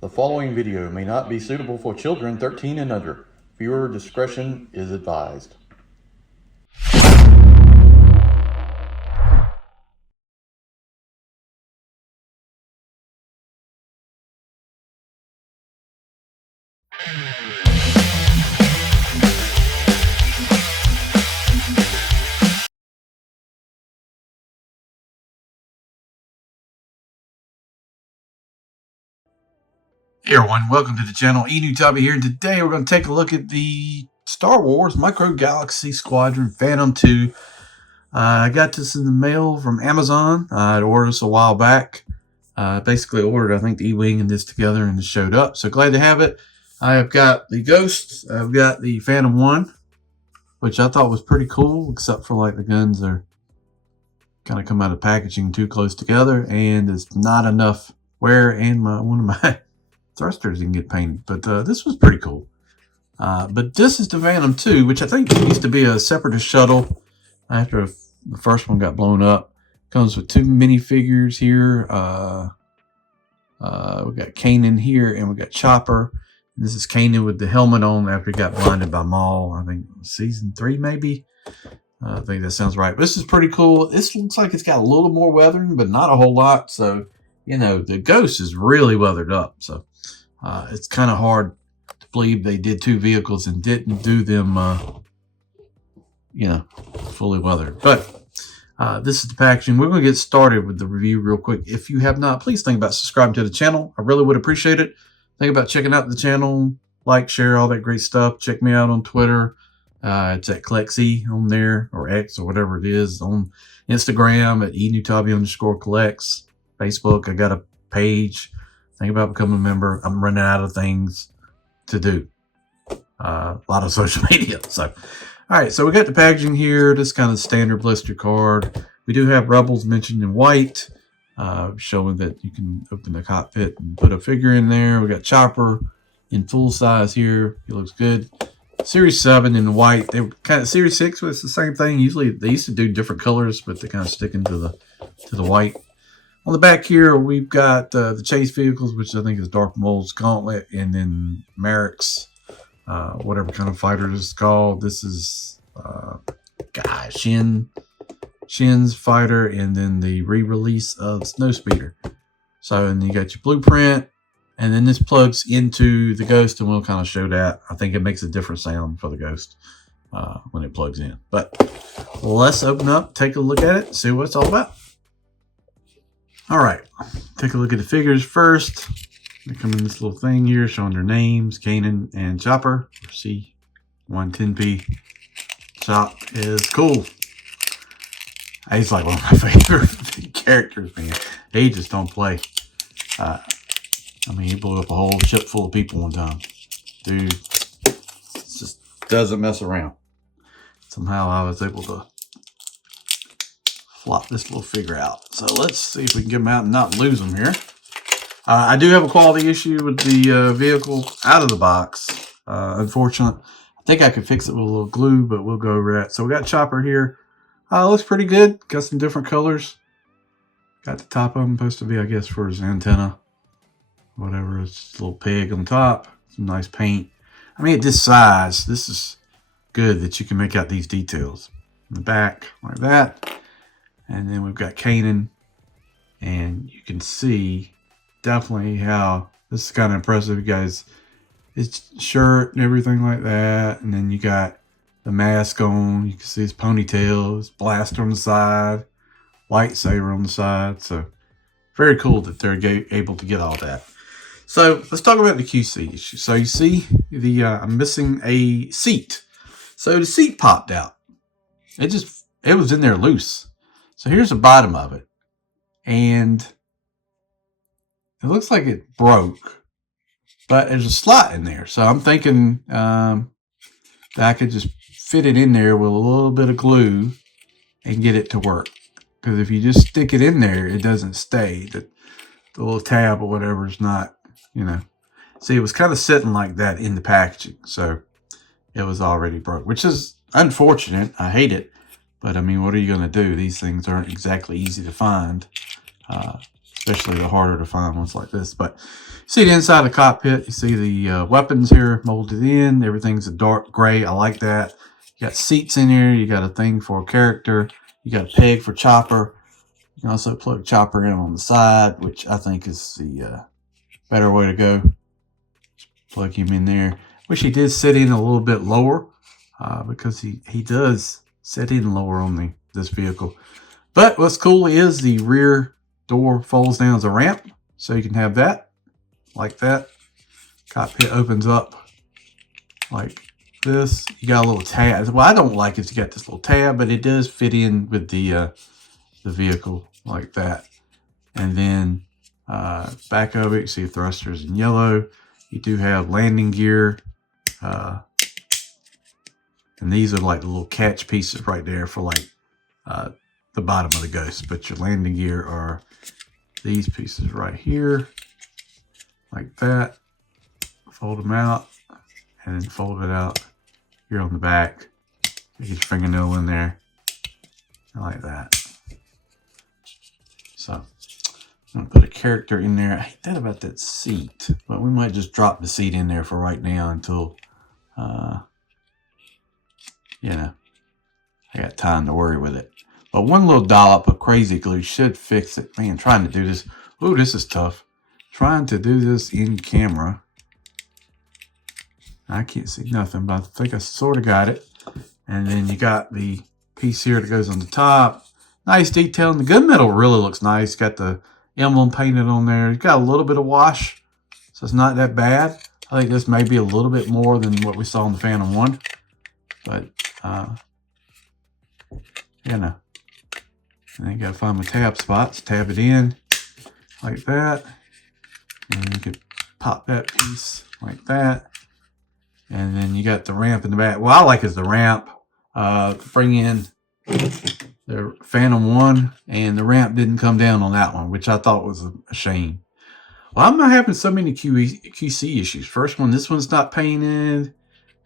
The following video may not be suitable for children 13 and under. Viewer discretion is advised. Hey everyone, welcome to the channel. Enewtabie here, and today we're going to take a look at the Star Wars Micro Galaxy Squadron Phantom 2. I got this in the mail from Amazon. I'd ordered this a while back. Basically ordered, I think, the E-Wing and this together, and it showed up. So glad to have it. I've got the Ghost. I've got the Phantom 1, which I thought was pretty cool, except for like the guns are kind of come out of packaging too close together, and there's not enough wear, and one of my thrusters didn't get painted, but this was pretty cool. But this is the Phantom 2, which I think used to be a Separatist shuttle after the first one got blown up. Comes with two minifigures here. We got Kanan here, and we got Chopper. This is Kanan with the helmet on after he got blinded by Maul. I think season 3 maybe. I think that sounds right. But this is pretty cool. This looks like it's got a little more weathering, but not a whole lot. So, you know, the Ghost is really weathered up. So it's kind of hard to believe they did two vehicles and didn't do them, you know, fully weathered. But this is the packaging. We're going to get started with the review real quick. If you have not, please think about subscribing to the channel. I really would appreciate it. Think about checking out the channel, like, share, all that great stuff. Check me out on Twitter. It's at Colexy on there, or X, or whatever it is. On Instagram at Enewtabie_collects. Facebook, I got a page. Think about becoming a member. I'm running out of things to do. A lot of social media. So, all right. So we got the packaging here. This kind of standard blister card. We do have Rebels mentioned in white, showing that you can open the cockpit and put a figure in there. We got Chopper in full size here. He looks good. Series 7 in white. They were kind of Series 6 was the same thing. Usually they used to do different colors, but they kind of stick into the white. On the back here, we've got the chase vehicles, which I think is Darth Maul's Gauntlet, and then Merrick's, whatever kind of fighter this is called. This is, Shin's fighter, and then the re-release of Snowspeeder. So, and you got your blueprint, and then this plugs into the Ghost, and we'll kind of show that. I think it makes a different sound for the Ghost when it plugs in. But let's open up, take a look at it, see what it's all about. All right, take a look at the figures first. They come in this little thing here showing their names, Kanan and Chopper. C110P. Chop is cool. He's like one of my favorite characters, man. He just don't play. I mean, he blew up a whole ship full of people one time. Dude just doesn't mess around. Somehow I was able to flop this little figure out. So let's see if we can get him out and not lose him here. I do have a quality issue with the vehicle out of the box. Unfortunate. I think I could fix it with a little glue, but we'll go over that. So we got Chopper here. Looks pretty good. Got some different colors. Got the top of him supposed to be, I guess, for his antenna. Whatever. It's a little pig on top. Some nice paint. I mean, at this size, this is good that you can make out these details. In the back, like that. And then we've got Kanan, and you can see definitely how this is kind of impressive, you guys. His shirt and everything like that, and then you got the mask on. You can see his ponytail, his blaster on the side, lightsaber on the side. So very cool that they're able to get all that. So let's talk about the QC issue. So you see the I'm missing a seat. So the seat popped out. It was in there loose. So here's the bottom of it, and it looks like it broke, but there's a slot in there. So I'm thinking that I could just fit it in there with a little bit of glue and get it to work. Because if you just stick it in there, it doesn't stay. The little tab or whatever is not, you know. See, it was kind of sitting like that in the packaging. So it was already broke, which is unfortunate. I hate it. But, I mean, what are you going to do? These things aren't exactly easy to find, especially the harder to find ones like this. But you see the inside of the cockpit. You see the weapons here molded in. Everything's a dark gray. I like that. You got seats in here. You got a thing for a character. You got a peg for Chopper. You can also plug Chopper in on the side, which I think is the better way to go. Plug him in there. Wish he did sit in a little bit lower because he does sit in lower on this vehicle. But what's cool is the rear door folds down as a ramp, so you can have that like that. Cockpit opens up like this. You got a little tab. Well, I don't like it. You got this little tab, but it does fit in with the vehicle like that. And then back of it, you see thrusters in yellow. You do have landing gear. And these are like the little catch pieces right there for like the bottom of the Ghost. But your landing gear are these pieces right here. Like that. Fold them out. And then fold it out here on the back. Get your fingernail in there. Like that. So I'm going to put a character in there. I hate that about that seat, but we might just drop the seat in there for right now until, you know, I got time to worry with it. But one little dollop of crazy glue should fix it. Man, trying to do this. Ooh, this is tough. Trying to do this in camera. I can't see nothing, but I think I sort of got it. And then you got the piece here that goes on the top. Nice detail. And the gunmetal really looks nice. Got the emblem painted on there. It's got a little bit of wash, so it's not that bad. I think this may be a little bit more than what we saw in the Phantom 1. But, you know. And then you got to find my tab spots. Tab it in like that. And you could pop that piece like that. And then you got the ramp in the back. What I like is the ramp. Bring in the Phantom 1, and the ramp didn't come down on that one, which I thought was a shame. Well, I'm not having so many QC issues. First one, this one's not painted.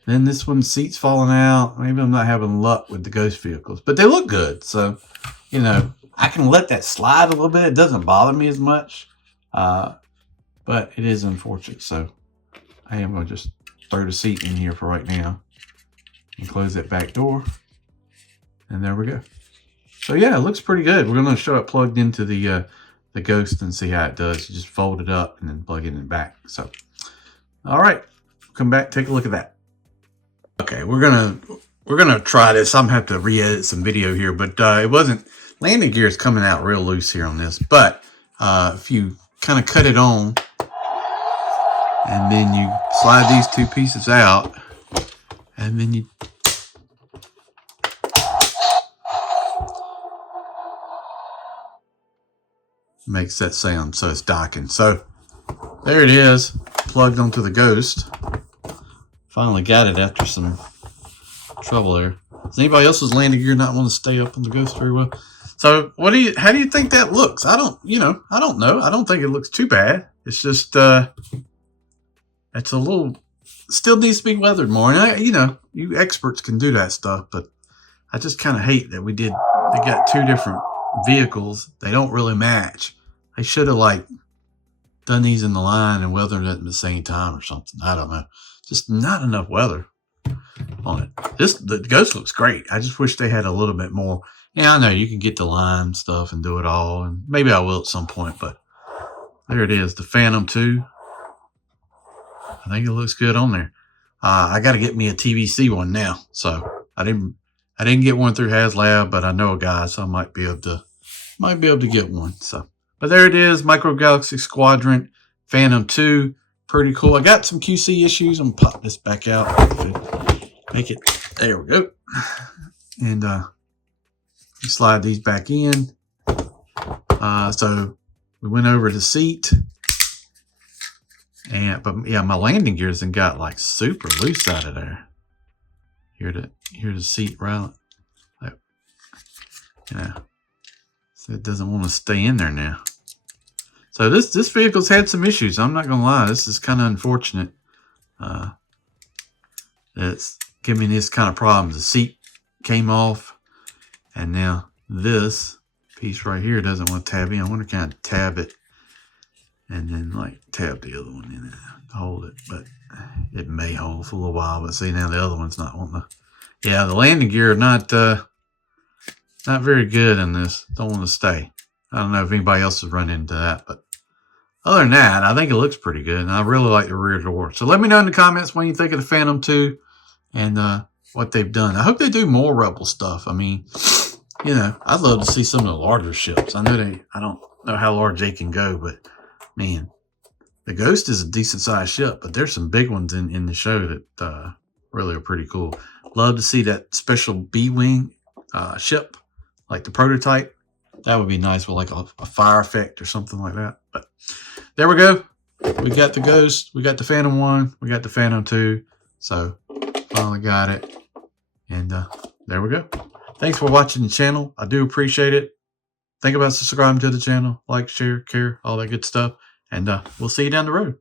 Then this one's seat's falling out. Maybe I'm not having luck with the Ghost vehicles, but they look good. So, you know, I can let that slide a little bit. It doesn't bother me as much, but it is unfortunate. So I am going to just throw the seat in here for right now and close that back door. And there we go. So yeah, it looks pretty good. We're going to show it plugged into the Ghost and see how it does. You just fold it up and then plug it in back. So, all right, come back, take a look at that. Okay, we're gonna try this. I'm gonna have to re-edit some video here, but it wasn't. Landing gear is coming out real loose here on this. But if you kind of cut it on, and then you slide these two pieces out, and then you makes that sound, so it's docking. So there it is, plugged onto the Ghost. Finally got it after some trouble there. Does anybody else's landing gear not want to stay up on the Ghost very well? So how do you think that looks? I don't know. I don't think it looks too bad. It's just it's a little, still needs to be weathered more. And you experts can do that stuff, but I just kind of hate that they got two different vehicles. They don't really match. They should have like done these in the line and weathered it at the same time or something. I don't know. Just not enough weather on it. The Ghost looks great. I just wish they had a little bit more. Yeah, I know you can get the line stuff and do it all, and maybe I will at some point, but there it is, the Phantom 2. I think it looks good on there. I got to get me a TVC one now. So I didn't get one through HasLab, but I know a guy, so I might be able to get one. So, but there it is, Micro Galaxy Squadron Phantom 2. Pretty cool. I got some QC issues. I'm gonna pop this back out. Make it. There we go. And you slide these back in. So we went over the seat. But yeah, my landing gears and got like super loose out of there. Here's the seat right. Yeah. So it doesn't want to stay in there now. So this vehicle's had some issues. I'm not gonna lie. This is kind of unfortunate. It's giving me this kind of problems. The seat came off, and now this piece right here doesn't want to tab in. I wonder can I tab it and then like tap the other one in it to hold it. But it may hold for a little while. But see, now the other one's not wanting to. Yeah, the landing gear not very good in this. Don't want to stay. I don't know if anybody else has run into that, but other than that, I think it looks pretty good, and I really like the rear door. So let me know in the comments what you think of the Phantom 2 and what they've done. I hope they do more Rebel stuff. I mean, you know, I'd love to see some of the larger ships. I don't know how large they can go, but man, the Ghost is a decent sized ship, but there's some big ones in the show that really are pretty cool. Love to see that special B-Wing ship, like the prototype. That would be nice with like a fire effect or something like that. But there we go. We got the Ghost. We got the Phantom 1. We got the Phantom 2. So finally got it. And there we go. Thanks for watching the channel. I do appreciate it. Think about subscribing to the channel. Like, share, care, all that good stuff. And we'll see you down the road.